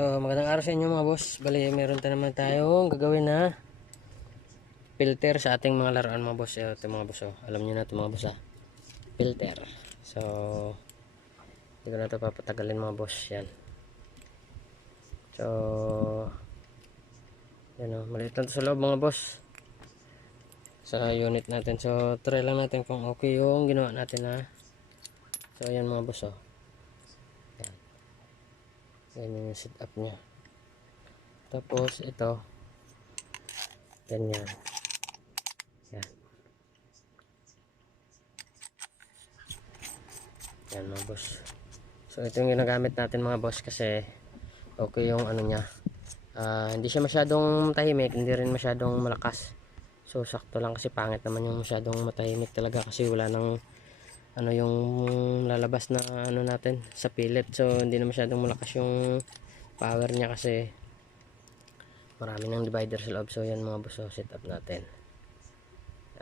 So, magandang araw sa inyo mga boss. Bali, meron naman tayong gagawin na filter sa ating mga laruan mga boss. Ito mga boss, oh. Alam niyo na ito mga boss, ah. Filter. So, hindi ko na ito papatagalin mga boss. Yan. So, yan, oh. Maliit lang ito sa loob mga boss. Sa unit natin. So, try lang natin kung okay yung ginawa natin, ha. So, yan mga boss, oh. Yan. Yan yung setup niya. Tapos ito ganyan. Yan. Yan mga boss. So ito yung ginagamit natin mga boss kasi okay yung ano niya. Hindi siya masyadong tahimik, hindi rin masyadong malakas. So sakto lang kasi pangit naman yung masyadong matahimik talaga kasi wala nang ano yung lalabas na ano natin sa pilit. So hindi na masyadong malakas yung power niya kasi marami ng divider sa loob. So yan mga boss, so setup natin.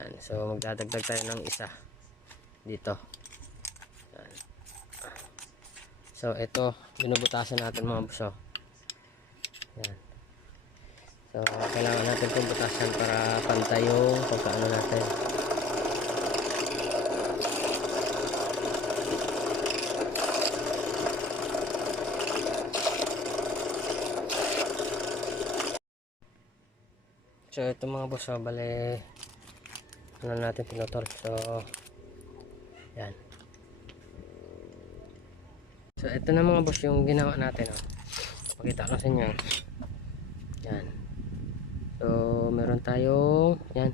Yan. So magdadagdag tayo ng isa dito. Yan. So ito binubutasan natin mga boss. Yan. So kailangan natin itong butasan para pantay yung pagkaano natin. So ito mga boss, bale ano natin pinutol. So yan. So ito na mga boss yung ginawa natin, oh. Pakita ko sa inyo. Yan. So meron tayong yan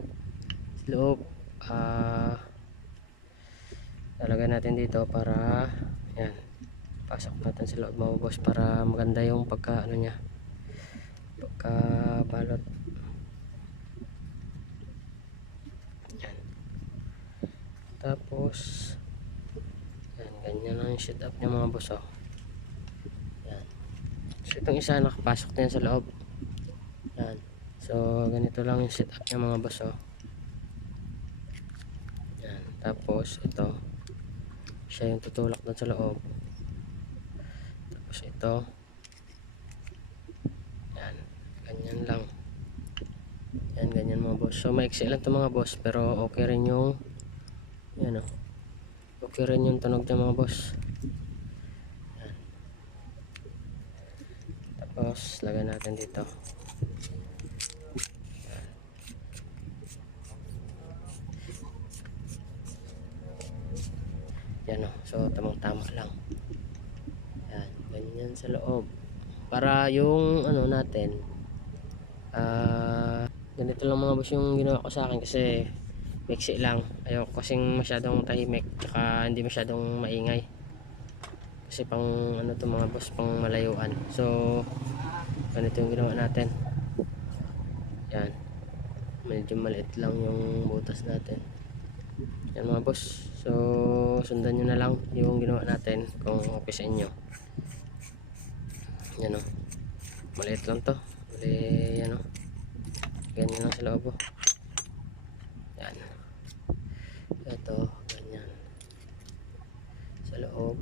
sa loob. Lalagay natin dito para yan. Pasok natin sa loob mga boss para maganda yung pagka ano niya. Pagka balot. Tapos yan, ganyan lang yung setup niya mga boss, oh. Yan. So itong isa nakapasok na yan sa loob. Yan. So ganito lang yung setup niya mga boss, oh. Yan. Tapos ito siya yung tutulak doon sa loob. Tapos ito yan, ganyan lang. Yan, ganyan mga boss. So maiksi lang ito mga boss pero okay rin yung yan, oh. Okay rin yung tunog niya mga boss. Yan. Tapos lagay natin dito. Yan, oh. So tamang tama lang. Yan, ganyan sa loob. Para yung ano natin ganito lang mga boss yung ginawa ko sa akin kasi mixi lang. Ayoko kasing masyadong tahimik tsaka hindi masyadong maingay kasi pang ano to mga boss, pang malayuan. So ganito yung ginawa natin. Yan, medyo maliit lang yung butas natin. Yan mga boss, so sundan nyo na lang yung ginawa natin kung okay sa inyo. Yan, oh. Maliit lang to. Yan, oh. Ganyan lang sa loob, oh. Yan. Ito, ganyan sa loob.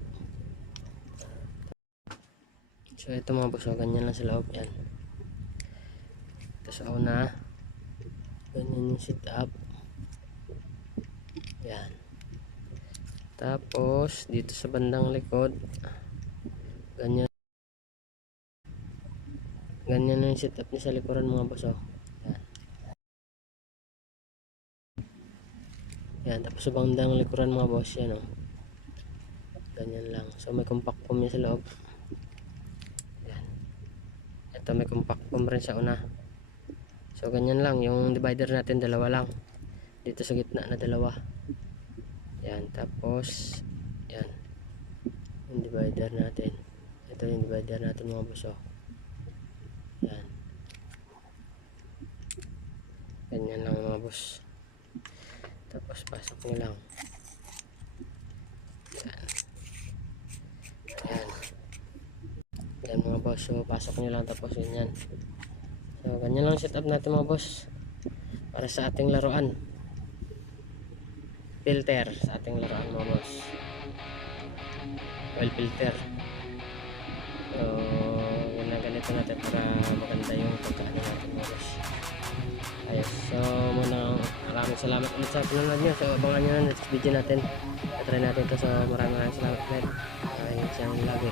So ito mga boss, ganyan lang sa loob. Yan. Ito sa una ganyan yung setup. Yan. Tapos dito sa bandang likod ganyan ganyan yung setup niya sa likuran mga boss, oh. Yan. Yan. Tapos sa bandang likuran mga boss, yan, oh. Ganyan lang. So may compact foam niya sa loob. Yan. Ito may compact foam rin sa una. So ganyan lang. Yung divider natin dalawa lang. Dito sa gitna na dalawa. Yan. Tapos yan. Yung divider natin. Ito yung divider natin mga boss, oh. Yan. Ganyan lang mga boss. Tapos pasok nyo lang. Yan. Yan. Yan mga boss. So pasok nyo lang tapos yan. So ganyan lang setup natin mga boss para sa ating laruan. Filter sa ating laruan mga boss. Oil filter. So yan lang ganito. dito natin para maganda yung pagkaano natin mga boss. Ayos. So muna maraming salamat ulit sa panonood nyo. So abangan nyo na next video natin. Try natin to. So maraming salamat ulit. Ayun siyang lagi.